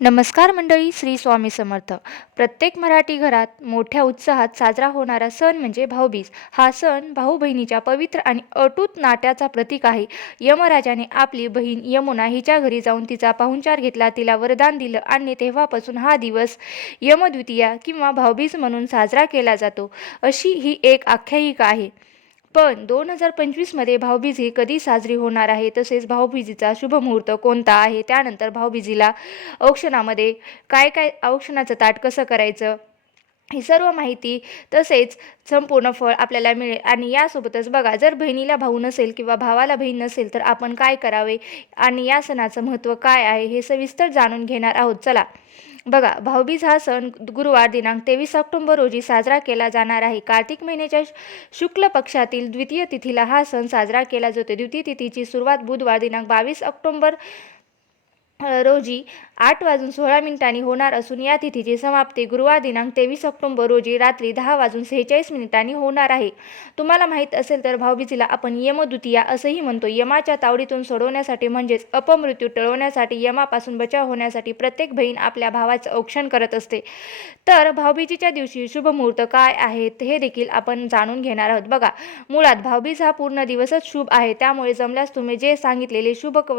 नमस्कार मंडळी श्री स्वामी समर्थ. प्रत्येक मराठी घरात मोठ्या उत्साहात साजरा होणारा सण म्हणजे भाऊबीज. हा सण भाऊ बहिणीच्या पवित्र आणि अटूट नाट्याचा प्रतीक आहे. यमराजाने आपली बहीण यमुना हिच्या घरी जाऊन तिचा पाहुणचार घेतला तिला वरदान दिलं आणि तेव्हापासून हा दिवस यमद्वितीया किंवा भाऊबीज म्हणून साजरा केला जातो. अशी ही एक आख्यायिका आहे. पण दोन हजार पंचवीसमध्ये भाऊबीज ही कधी साजरी होणार आहे? तसेच भाऊबीजीचा शुभमुहूर्त कोणता आहे? त्यानंतर भाऊबीजीला औक्षणामध्ये काय काय औक्षणाचं ताट कसं करायचं? ही सर्व माहिती तसेच संपूर्ण फळ आपल्याला मिळेल. आणि यासोबतच बघा जर बहिणीला भाऊ नसेल किंवा भावाला बहीण नसेल तर आपण काय करावे? आणि या सणाचं महत्त्व काय आहे? हे सविस्तर जाणून घेणार आहोत. चला. बघा भाऊबीज हा सण गुरुवार दिनांक तेवीस ऑक्टोबर रोजी साजरा केला जाणार आहे. कार्तिक महिन्याच्या शुक्ल पक्षातील द्वितीय तिथीला हा सण साजरा केला जातो. द्वितीय तिथीची सुरुवात बुधवार दिनांक बावीस ऑक्टोबर रोजी आठ वाजून सोळा मिनिटांनी होणार असून या तिथीची समाप्ती गुरुवार दिनांक तेवीस ऑक्टोंबर रोजी रात्री दहा वाजून सेहेचाळीस मिनिटांनी होणार आहे. तुम्हाला माहीत असेल तर भाऊबीजीला आपण यमद्वितीया असंही म्हणतो. यमाच्या तावडीतून सोडवण्यासाठी म्हणजेच अपमृत्यू टळवण्यासाठी यमापासून बचाव होण्यासाठी प्रत्येक बहीण आपल्या भावाचं औक्षण करत असते. तर भाऊबीजीच्या दिवशी शुभमुहूर्त काय आहेत हे देखील आपण जाणून घेणार आहोत. बघा मुळात भाऊबीज हा पूर्ण दिवसच शुभ आहे. त्यामुळे जमल्यास तुम्ही जे सांगितलेले शुभ क-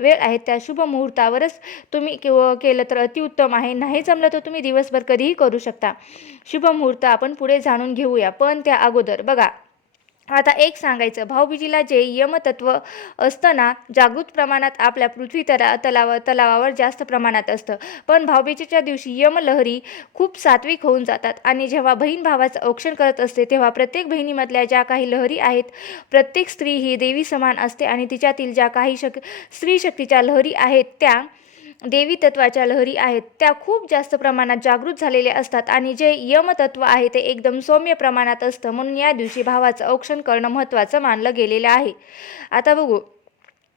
वेळ आहेत त्या शुभ मुहूर्त मुहूर्तावरच तुम्ही किंवा केलं तर अतिउत्तम आहे. नाही जमलं तर तुम्ही दिवसभर कधीही करू शकता. शुभ मुहूर्त आपण पुढे जाणून घेऊया पण त्या अगोदर. बघा आता एक सांगायचं भाऊबीजीला जे यमतत्व असतं ना जागृत प्रमाणात आपल्या पृथ्वी तला तलाव तलावावर जास्त प्रमाणात असतं. पण भाऊबीजेच्या दिवशी यमलहरी खूप सात्विक होऊन जातात आणि जेव्हा बहीण भावाचं औक्षण करत असते तेव्हा प्रत्येक बहिणीमधल्या ज्या काही लहरी आहेत प्रत्येक स्त्री ही देवी समान असते आणि तिच्यातील ज्या काही शक स्त्री शक्तीच्या लहरी आहेत त्या देवी तत्वाच्या लहरी आहेत. त्या खूप जास्त प्रमाणात जागृत झालेल्या असतात आणि जे यमतत्व आहे ते एकदम सौम्य प्रमाणात असतं म्हणून या दिवशी भावाचं औक्षण करणं महत्त्वाचं मानलं गेलेलं आहे. आता बघू.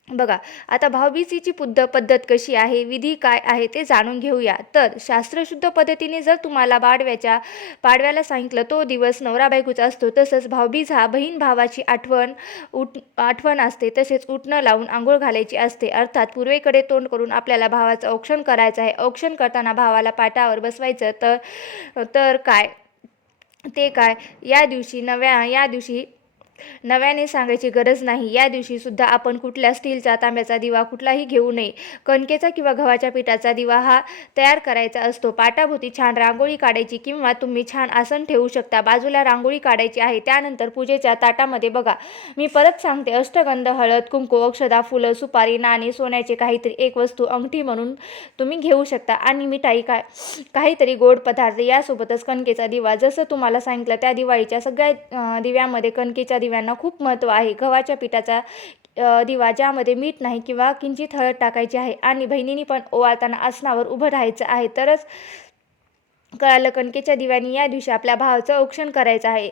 बघा आता भाऊबीजीची पुद्ध पद्धत कशी आहे विधी काय आहे ते जाणून घेऊया. तर शास्त्रशुद्ध पद्धतीने जर तुम्हाला बाडव्याच्या पाडव्याला सांगितलं तो दिवस नवरा बायकोचा असतो तसंच भाऊबीज हा बहीण भावाची आठवण उठ आठवण असते तसेच उठणं लावून आंघोळ घालायची असते. अर्थात पूर्वेकडे तोंड करून आपल्याला भावाचं औक्षण करायचं आहे. औक्षण करताना भावाला पाटावर बसवायचं तर तर काय ते काय या दिवशी नव्या या दिवशी नव्याने सांगायची गरज नाही. या दिवशी सुद्धा आपण कुठल्या स्टीलचा तांब्याचा दिवा कुठलाही घेऊ नये. कणकेचा किंवा गव्हाच्या पिठाचा दिवा हा तयार करायचा असतो. पाटाभोवती छान रांगोळी काढायची किंवा तुम्ही छान आसन ठेवू शकता. बाजूला रांगोळी काढायची आहे. त्यानंतर पूजेच्या ताटामध्ये बघा. मी परत सांगते. अष्टगंध हळद कुंकू अक्षदा फुलं सुपारी नाणे सोन्याचे काहीतरी एक वस्तू अंगठी म्हणून तुम्ही घेऊ शकता. आणि मिठाई काय काहीतरी गोड पदार्थ. यासोबतच कणकेचा दिवा. जसं तुम्हाला सांगितलं त्या दिवाळीच्या सगळ्या दिव्यामध्ये कणकेच्या दिव्यांना खूप महत्त्व आहे. गव्हाच्या पिठाचा दिवा ज्यामध्ये मीठ नाही किंवा किंचित हळद टाकायची आहे आणि बहिणींनी पण ओवाळताना आसनावर उभं राहायचं आहे. तरच कळालं कणकेच्या दिव्यानी या दिवशी आपल्या भावाचं औक्षण करायचं आहे.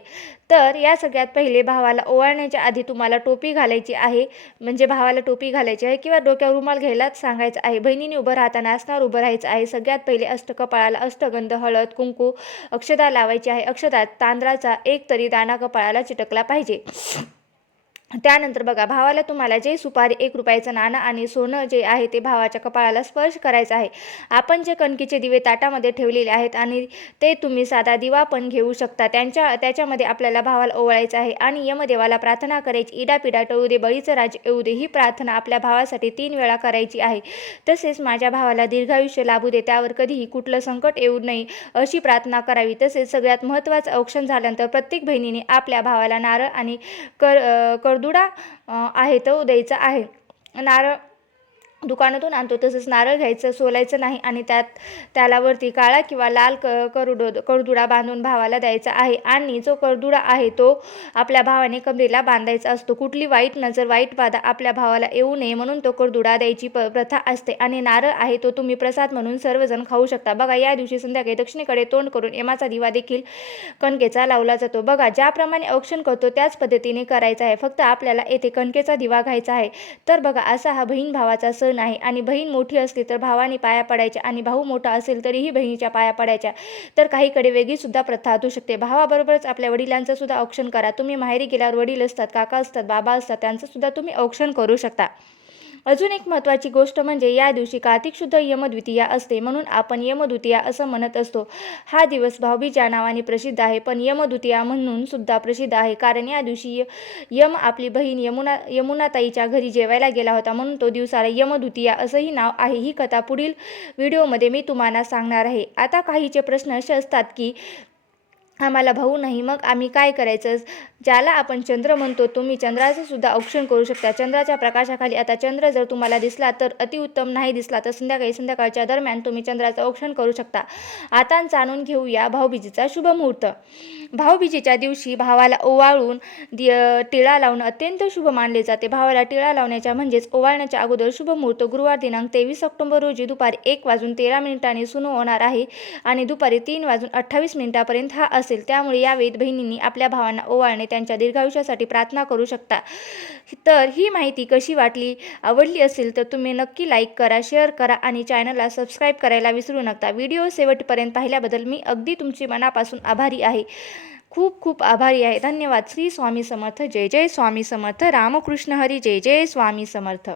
तर या सगळ्यात पहिले भावाला ओवाळण्याच्या आधी तुम्हाला टोपी घालायची आहे. म्हणजे भावाला टोपी घालायची आहे किंवा डोक्यावर रुमाल घ्यायलाच सांगायचं आहे. बहिणीने उभं राहताना आसनावर उभं राहायचं आहे. सगळ्यात पहिले अष्टकपाळाला अष्टगंध हळद कुंकू अक्षदा लावायची आहे. अक्षदात तांदळाचा एक तरी दाणा कपाळाला चिटकला पाहिजे. त्यानंतर बघा भावाला तुम्हाला जे सुपारी एक रुपयाचं नाणं आणि सोनं जे आहे ते भावाच्या कपाळाला स्पर्श करायचं आहे. आपण जे कणकीचे दिवे ताटामध्ये ठेवलेले आहेत आणि ते तुम्ही साधा दिवा पण घेऊ शकता. त्यांच्या त्याच्यामध्ये आपल्याला भावाला ओवाळायचं आहे आणि यमदेवाला प्रार्थना करायची. इडापिडा टळू दे बळीचं राज येऊ दे ही प्रार्थना आपल्या भावासाठी तीन वेळा करायची आहे. तसेच माझ्या भावाला दीर्घायुष्य लाभू दे त्यावर कधीही कुठलं संकट येऊ नये अशी प्रार्थना करावी. तसेच सगळ्यात महत्त्वाचं औक्षण झाल्यानंतर प्रत्येक बहिणीने आपल्या भावाला नारळ आणि कर कर दुडा आहे तो द्यायचा आहे. नारळ दुकानातून आणतो तसंच नारळ घ्यायचं सोलायचं नाही आणि त्यात त्याला वरती काळा किंवा लाल क करडो करदुडा बांधून भावाला द्यायचा आहे. आणि जो करदुडा आहे तो आपल्या भावाने कमरेला बांधायचा असतो. कुठली वाईट नजर वाईट बाधा आपल्या भावाला येऊ नये म्हणून तो करदुडा द्यायची प प्रथा असते. आणि नारळ आहे तो तुम्ही प्रसाद म्हणून सर्वजण खाऊ शकता. बघा या दिवशी संध्याकाळी दक्षिणेकडे तोंड करून यमाचा दिवा देखील कणकेचा लावला जातो. बघा ज्याप्रमाणे औक्षण करतो त्याच पद्धतीने करायचं आहे. फक्त आपल्याला येथे कणकेचा दिवा घ्यायचा आहे. तर बघा असा हा बहीण भावाचा सण आहे आणि बहीण मोठी असली तर भावाने पाया पडायच्या आणि भाऊ मोठा असेल तरीही बहिणीच्या पाया पडायच्या. तर काहीकडे वेगळी सुद्धा प्रथा असू शकते. भावाबरोबरच आपल्या वडिलांचं सुद्धा औक्षण करा. तुम्ही माहेरी गेल्यावर वडील असतात काका असतात बाबा असतात त्यांचं सुद्धा तुम्ही औक्षण करू शकता. अजून एक महत्त्वाची गोष्ट म्हणजे या दिवशी कार्तिक शुद्ध यमद्वितीया असते म्हणून आपण यमद्वितीया असं म्हणत असतो. हा दिवस भाऊबीज या नावाने प्रसिद्ध आहे पण यमद्वितीया म्हणून सुद्धा प्रसिद्ध आहे. कारण या दिवशी य- यम आपली बहीण यमुना यमुनाताईच्या घरी जेवायला गेला होता म्हणून तो दिवसाला यमद्वितीया असंही नाव आहे. ही कथा पुढील व्हिडिओमध्ये मी तुम्हाला सांगणार आहे. आता काहीचे प्रश्न असे असतात की आम्हाला भाऊ नाही. मग आम्ही काय करायचं? ज्याला आपण चंद्र म्हणतो तुम्ही चंद्राचंसुद्धा औक्षण करू शकता. चंद्राच्या प्रकाशाखाली आता चंद्र जर तुम्हाला दिसला तर अतिउत्तम नाही दिसला तर संध्याकाळी संध्याकाळच्या दरम्यान तुम्ही चंद्राचं औक्षण करू शकता. आता जाणून घेऊया भाऊबीजेचा शुभ मुहूर्त. भाऊबीजेच्या दिवशी भावाला ओवाळून दि टिळा लावणं अत्यंत शुभ मानले जाते. भावाला टिळा लावण्याच्या म्हणजेच ओवाळण्याच्या अगोदर शुभ मुहूर्त गुरुवार दिनांक तेवीस ऑक्टोबर रोजी दुपारी एक वाजून तेरा मिनिटांनी सुरू होणार आहे आणि दुपारी तीन वाजून अठ्ठावीस मिनिटापर्यंत हा असेल. असेल त्यामुळे यावेळी बहिणींनी आपल्या भावांना ओवाळणे त्यांच्या दीर्घायुष्यासाठी प्रार्थना करू शकता. तर ही माहिती कशी वाटली आवडली असेल तर तुम्ही नक्की लाईक करा शेअर करा आणि चॅनलला सबस्क्राईब करायला विसरू नका. व्हिडिओ शेवटपर्यंत पाहिल्याबद्दल मी अगदी तुमची मनापासून आभारी आहे. खूप खूप आभारी आहे. धन्यवाद. श्री स्वामी समर्थ. जय जय स्वामी समर्थ. रामकृष्ण हरी. जय जय स्वामी समर्थ.